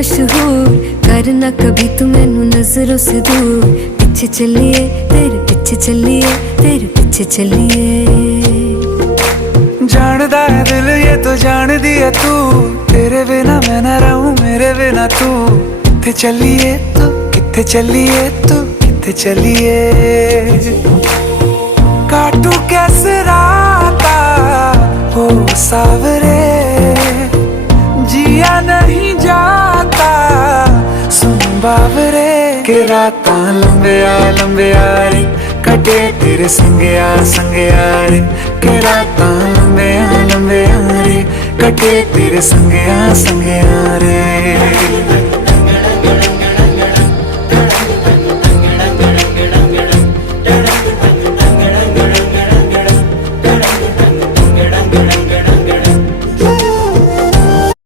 मशहूर, करना कभी तू मैनू नजरों से दूर। पीछे चलिए तेरे पीछे चलिए, तेरे पीछे चलिए। जानदा है दिल ये तो जान दिया तू, तेरे बिना मैं ना रहूं मेरे बिना तू। किथे चलिए तू, किथे चलिए तू, किथे चलिए। काटू कैसे राता हो सावरे, जिया नहीं जाता सुन बावरे। के राता लंबिया लंबिया रे, कटे तेरे संगया संगया रे। के राता लंबिया लंबिया रे, कटे तेरे संगया संगया रे।